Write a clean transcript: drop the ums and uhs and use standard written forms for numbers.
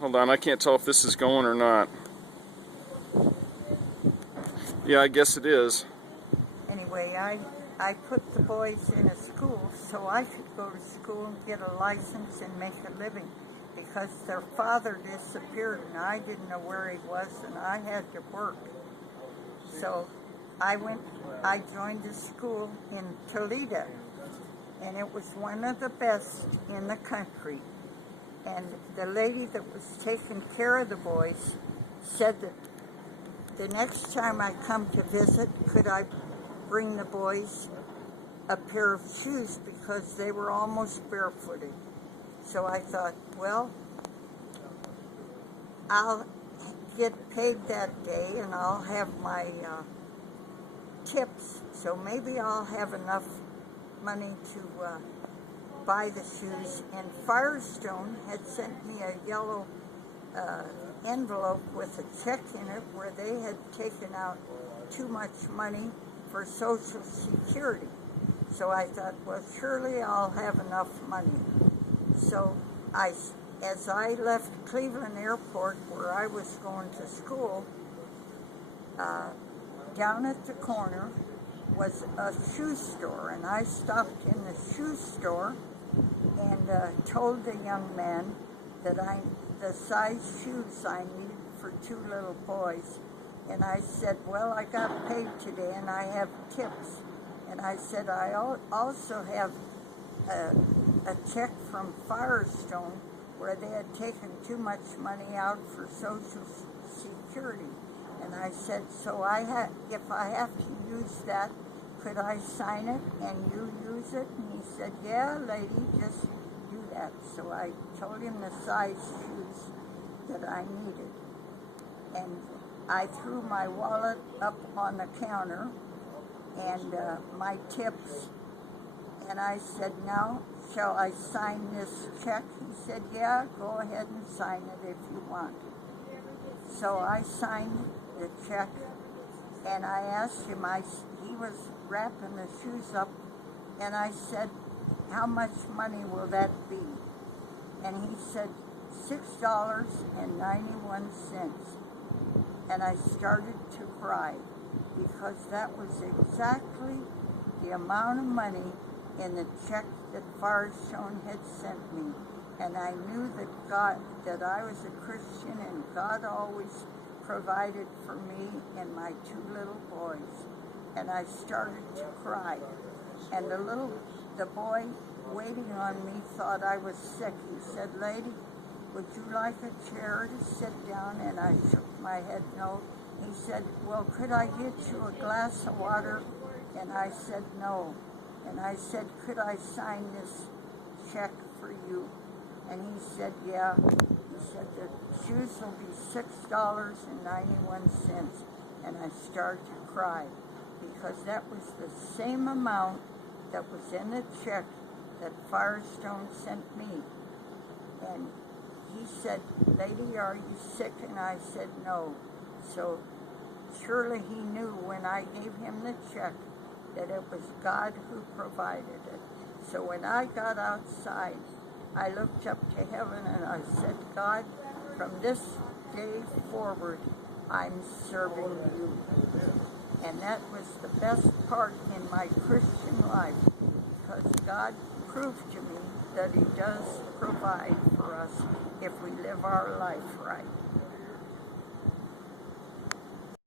Hold on, I can't tell if this is going or not. Yeah, I guess it is. Anyway, I put the boys in a school so I could go to school and get a license and make a living, because their father disappeared and I didn't know where he was and I had to work. So I joined a school in Toledo, and it was one of the best in the country. And the lady that was taking care of the boys said that the next time I come to visit, could I bring the boys a pair of shoes, because they were almost barefooted. So I thought, well, I'll get paid that day and I'll have my tips, so maybe I'll have enough money to buy the shoes. And Firestone had sent me a yellow envelope with a check in it where they had taken out too much money for Social Security. So I thought, well, surely I'll have enough money. So as I left Cleveland Airport, where I was going to school, down at the corner was a shoe store, and I stopped in the shoe store and told the young man that the size shoes I needed for 2 little boys. And I said, well, I got paid today and I have tips. And I said, I also have a check from Firestone where they had taken too much money out for Social Security. And I said, so if I have to use that, could I sign it and you use it? And he said, yeah, lady, just do that. So I told him the size shoes that I needed. And I threw my wallet up on the counter and my tips. And I said, now, shall I sign this check? He said, yeah, go ahead and sign it if you want. So I signed the check, and I asked him, he was wrapping the shoes up, and I said, how much money will that be? And he said, $6.91. And I started to cry, because that was exactly the amount of money in the check that Firestone had sent me. And I knew that I was a Christian, and God always provided for me and my 2 little boys. And I started to cry. And the boy waiting on me thought I was sick. He said, lady, would you like a chair to sit down? And I shook my head no. He said, well, could I get you a glass of water? And I said no. And I said, could I sign this check for you? And he said, yeah. He said, the shoes will be $6.91. And I started to cry, because that was the same amount that was in the check that Firestone sent me. And he said, lady, are you sick? And I said, no. So surely he knew when I gave him the check that it was God who provided it. So when I got outside, I looked up to heaven and I said, God, from this day forward, I'm serving you. And that was the best part in my Christian life, because God proved to me that He does provide for us if we live our life right.